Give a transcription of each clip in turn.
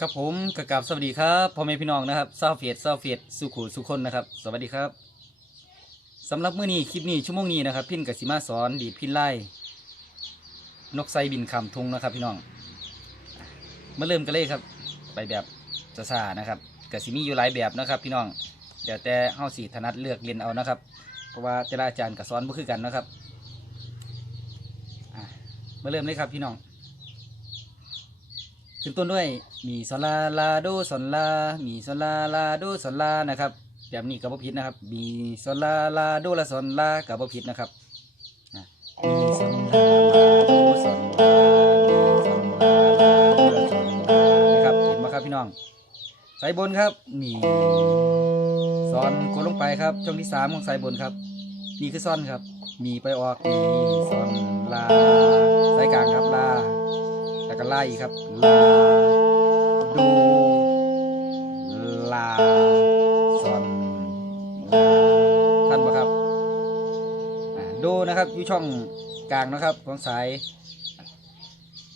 ครับผมกระกาบสวัสดีครับพ่อแม่พี่น้องนะครับซาเฟียดซาเฟียดสุขุสุคนนะครับ สวัสดีครับสำหรับมื้อนี้คลิปนี้ชั่วโมงนี้นะครับ พินกับสิมาสอนดีดพินไล่นกไซบินคำทุงนะครับ พี่น้องมาเริ่มกันเลยครับ ไปแบบจะซานะครับกับสิมีอยู่หลายแบบนะครับ พี่น้องเดี๋ยวแต่เฮาสีถนัดเลือกเรียนเอานะครับ เพราะว่าแต่ละอาจารย์กับสอนบ่คือกันนะครับมาเริ่มเลยครับพี่น้อง ขึ้นต้นด้วยมีซนลาลาโดซนลามีซนลาลาโดซนลานะครับแบบนี้กับบ่ผิดนะครับ มีซนลาลาโดละซนลากับบ่ผิดนะครับมีซนลาลาโดซนลามีซนลาลาโดละซนลานะครับเห็นไหมครับพี่น้องสายบนครับมีซอนกดลงไปครับช่องที่สามของสายบนครับนี่คือซอนครับ มีไปออกมีซอนลาสายกลางครับลา แล้วก็ไล่ครับ ลา ดู ลาซอนลาท่านบ่ครับดูนะครับอยู่ช่องกลางนะครับของสาย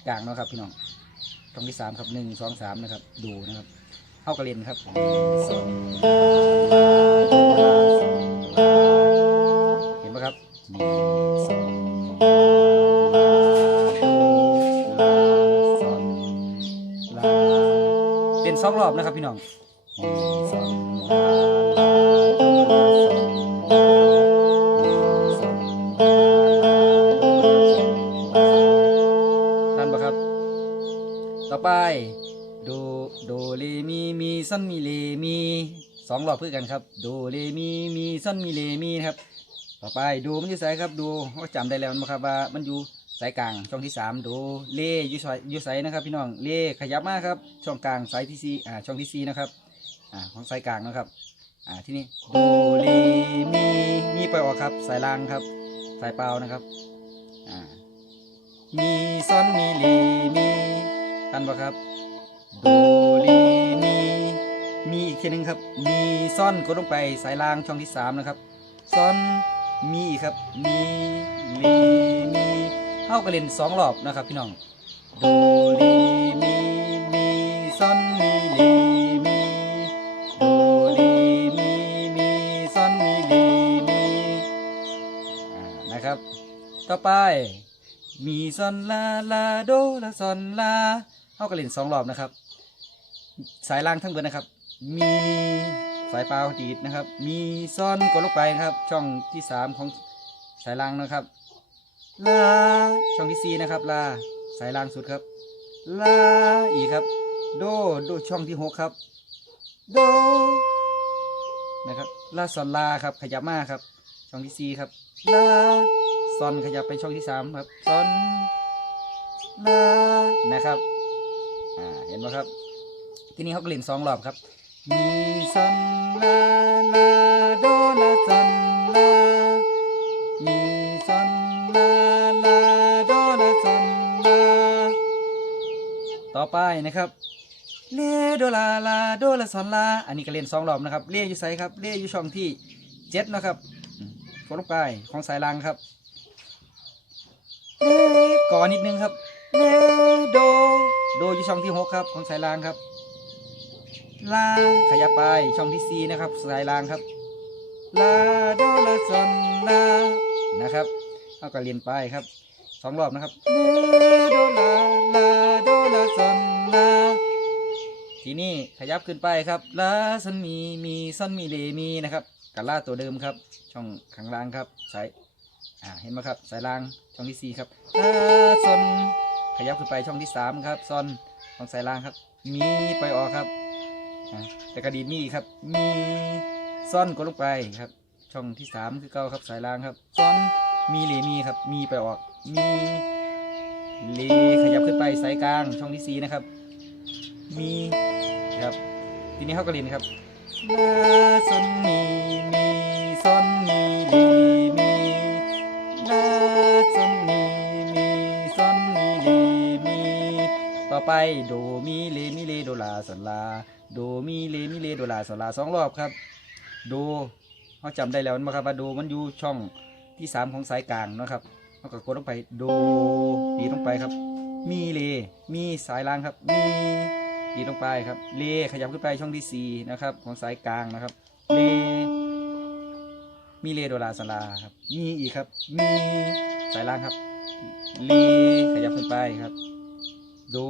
กลางนะครับพี่น้องช่องที่สามครับหนึ่งสองสามนะครับ ดูนะครับเข้ากระเรียนครับซอนลาดูลาซอนลาเห็นไหมครับมีซอน สองรอบนะครับพี่น้องมีซอนลาลาลาซอนลามีซอนลาลาท่านปะครับ ต่อไปโดโดเรมีมีซอนมีเลมีสองรอบเพื่อกันครับโดเรมีมีซอนมีเลมีนะครับ ต่อไปดูมันอยู่ไสครับดูก็จำได้แล้วนะครับว่ามันอยู่ สายกลางช่องที่สามดูเล่ยูไสอยู่ไสนะครับ พี่น้องเล่ขยับมาครับ ช่องกลางสายที่สี่อ่าช่องที่สี่นะครับอ่าของสายกลางนะครับอ่าที่นี่ดูเรมีมีไปออกครับ สายล่างครับ สายเปล่านะครับอ่ามีซอนมีเลมีทันปะครับดูเรมีมีอีกทีหนึงครับ มีซ่อนกดลงไปสายล่างช่องที่สามนะครับซอนมีอีกครับมีเลมี เข้ากันเล่นสองรอบนะครับพี่น้องโดเลมีมีซอนมีเลมีโดเลมีมีซอนมีเลมีอ่านะครับ ต่อไป มีซอนลาลาโดลาซอนลาเข้ากันเล่นสองรอบนะครับ สายล่างทั้งเบิดนะครับ มีสายเปล่าดีดนะครับ มีซอนกดลงไปนะครับ ช่องที่สามของสายล่างนะครับ ลา ช่องที่สี่นะครับ ลา สายล่างสุดครับ ลา อีกครับ โด โด ช่องที่หกครับ โด นะครับ ลาซอนลาครับ ขยับมาครับ ช่องที่สี่ครับ ลา ซอนขยับไปช่องที่สามครับ ซอน ลา นะครับ อ่า เห็นไหมครับ ทีนี้เขาก็เล่นสองรอบครับ มีซอนลาลา ต่อไปนะครับเลโดลาลาโดลาซอนลาอันนี้ก็เล่นสองรอบนะครับเลอยู่ไซครับเลอยู่ช่องที่เจ็ดนะครับอืมกดลงไปของสายลังครับเลก่อนนิดนึงครับเลโดโดอยู่ช่องที่หกครับของสายลังครับลาขยับไปช่องที่สี่นะครับสายลางครับลาโดลาซอนลานะครับเอาก็เรียนไปครับสองรอบนะครับเลโดลา ทีนี้ขยับขึ้นไปครับลาซอนมีมีซอนมีเลมีนะครับกับลาตัวเดิมครับ ช่องข้างล่างครับสายอ่าเห็นไหมครับสายล่างช่องที่สี่ครับลาซอนขยับขึ้นไปช่องที่สามครับซอนของสายล่างครับ มีไปออกครับแต่กระดีมีครับ มีซ่อนกดลงไปครับ ช่องที่สามคือเก้าครับสายล่างครับซ่อนมีเลมีครับ มีไปออก มีเลขยับขึ้นไปสายกลางช่องที่สี่นะครับ มี ครับ ทีนี้เขาก็เรียนครับลาซนมีมีซนมีเลมีลาซนมีมีซนมีเลมีต่อไปโดมีเลมีเลโดลาสอนลาโดมีเลมีเลโดลาสอนลาสองรอบครับโดเขาจำได้แล้วมั้ยครับว่าโดมันอยู่ช่องที่สามของสายกลางนะครับเขาก็กดลงไปโดดีลงไปครับ มีเลมีสายล่างครับมี ดีดลงไปครับเลขยับขึ้นไปช่องที่สี่นะครับ ของสายกลางนะครับเลมีเลโดลาสลาครับ มีอีกครับ มีสายล่างครับเลขยับขึ้นไปครับ ดู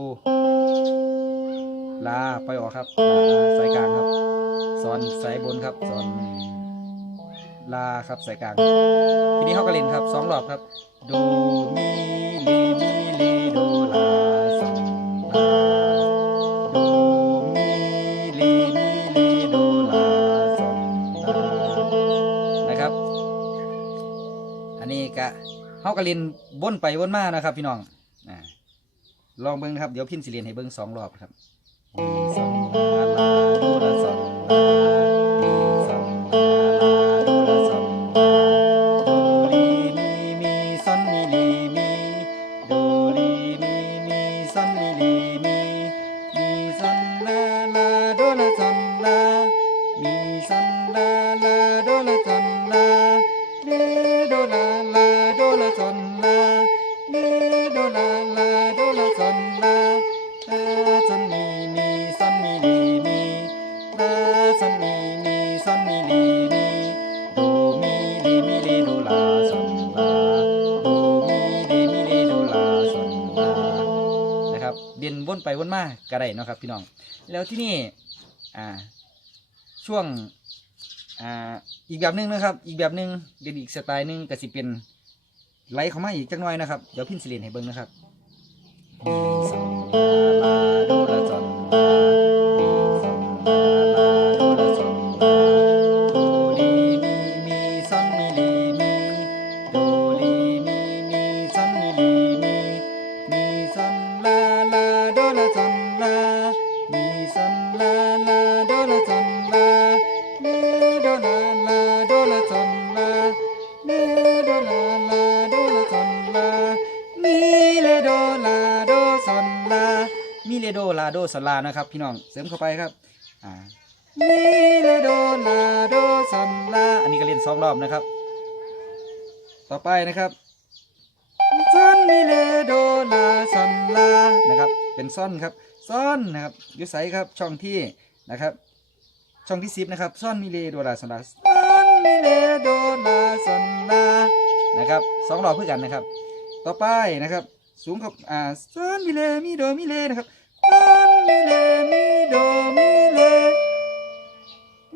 ลาไปออกครับลาสายกลางครับสอนสายบนครับสอนลาครับสายกลางทีนี้เขาก็เล่นครับสองรอบครับ โดมีเลมี เขาก็เล่นวนไปวนมานะครับ พี่น้องอลองเบิ้งนะครับเดี๋ยวพินสิเรียนให้เบิ้งสองรอบครับสองลาลาโดลาสองลา ไปวนมาก็ได้นะครับพี่น้อง แล้วที่นี่อ่าช่วงอ่าอีกแบบหนึงนะครับ อีกแบบหนึงเรียนอีกสไตล์หนึงก็สิเป็นไล่เข้ามาอีกจักหน่อยนะครับเดี๋ยวพินสิเลนให้เบิ่งนะครับมีซอนลาลาโดราจอน โดลาโดซอนลานะครับ พี่น้องเสริมเข้าไปครับอ่ามีเลโดลาโดซอนลาอันนี้ก็เล่นสองรอบนะครับ ต่อไปนะครับซอนมีเลโดลาซอนลานะครับเป็นซ่อนครับซ่อนนะครับยุไสครับช่องที่นะครับ ช่องที่สิบนะครับซ่อนมีเลโดลาซอนลาซ่อนมีเลโดลาซอนลานะครับสองรอบเพื่อกันนะครับ ต่อไปนะครับ สูงกับอ่าซ่อนมีเลมีโดมีเลนะครับ มีเลมีโดมีเล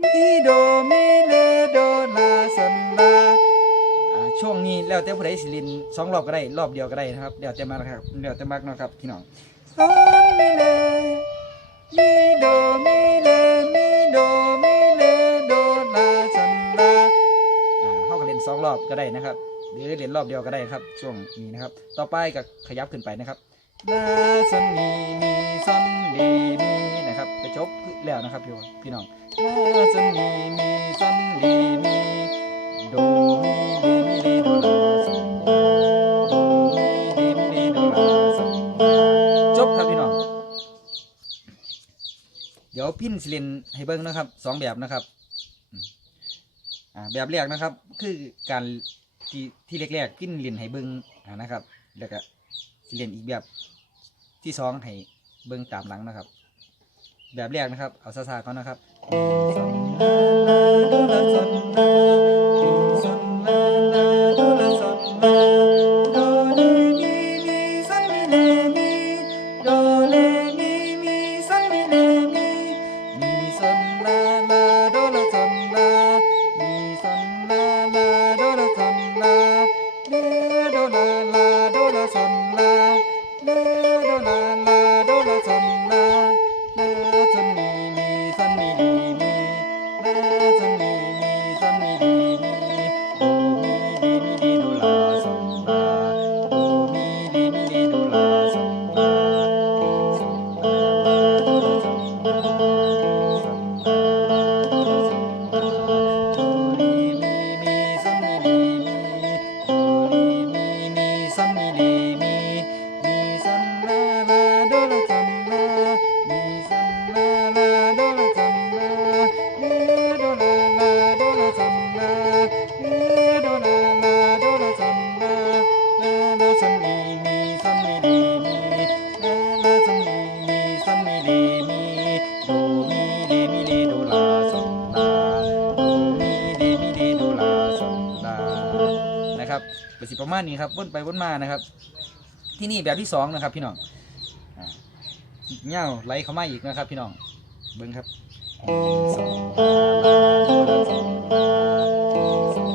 มีโดมีเลโดลาซันลาอ่าช่วงนี้แล้วแต่ผู้ใดสิลินสองรอบก็ได้รอบเดียวก็ได้นะครับแล้วแต่มากนะครับแล้วแต่มากเนาะครับพี่น้องซอนมีเลมีโดมีเลมีโดมีเลโดลาซันลาอ่าเขาก็เล่นสองรอบก็ได้นะครับหรือเล่นรอบเดียวก็ได้ครับ ช่วงนี้นะครับ ต่อไปก็ขยับขึ้นไปนะครับ ลาซันมีมีซอนดีมีนะครับไปจบแล้วนะครับพี่พี่น้องลาซันมีมีซันลีมีโดมีเลมีเลโดลาซันลาโดมีเลมีเลโดลาซันจบครับพี่น้องเดี๋ยวพินสิเลนให้เบิ้งนะครับสองแบบนะครับแบบแรกนะครับ คือการที่ที่แรกๆพินเรียนให้เบิ้งนะครับแล้วก็สิเรียนอีกแบบ ที่สองให้เบิ้งตามหลังนะครับ แบบแรกนะครับ เอาซาซาก่อนนะครับ ก็สิประมาณนี้ครับวนไปวนมานะครับ ที่นี่แบบที่สองนะครับพี่น้องอ่าเงาไหลเข้ามาอีกนะครับ พี่น้องเบิ้งครับสอง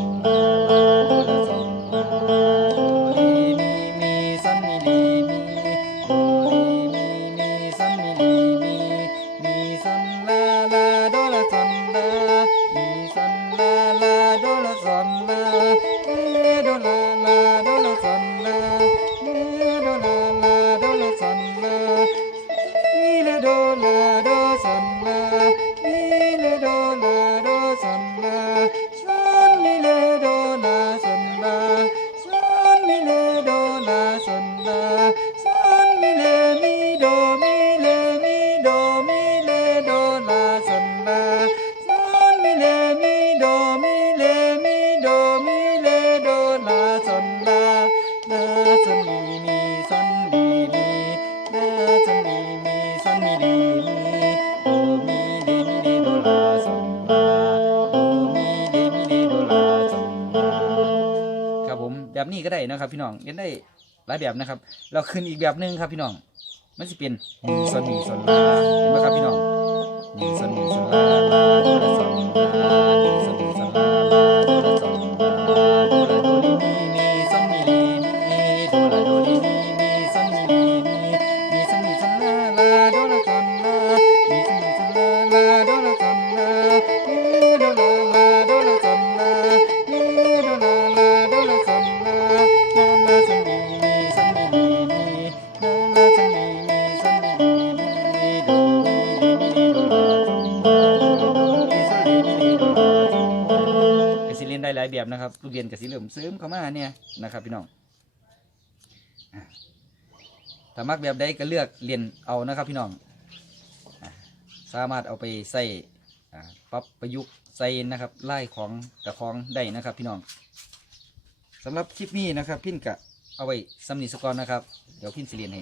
แบบนี้ก็ได้นะครับพี่น้องเล่นได้หลายแบบนะครับ เราขึ้นอีกแบบหนึงครับพี่น้อง มันจะเป็นมีส่วนมีส่วนลาเห็นไหมครับพี่น้องมีส่วนมีส่วนลาลาโดละสอนลามีซอนมีส่วนลาลาโดละสอนลาโดละ เรียนได้หลายแบบนะครับลูกเรียนกับสิเริ่มเสริมเข้ามาเนี่ยนะครับ พี่น้องถ้ามักแบบใดก็เลือกเรียนเอานะครับ พี่น้องสามารถเอาไปใส่ปรับประยุกต์ใส่นะครับไล่ของกระของได้นะครับ พี่น้องสำหรับคลิปนี้นะครับ พินกะเอาไว้สำนีสกอนนะครับ เดี๋ยวพินสิเรียนให้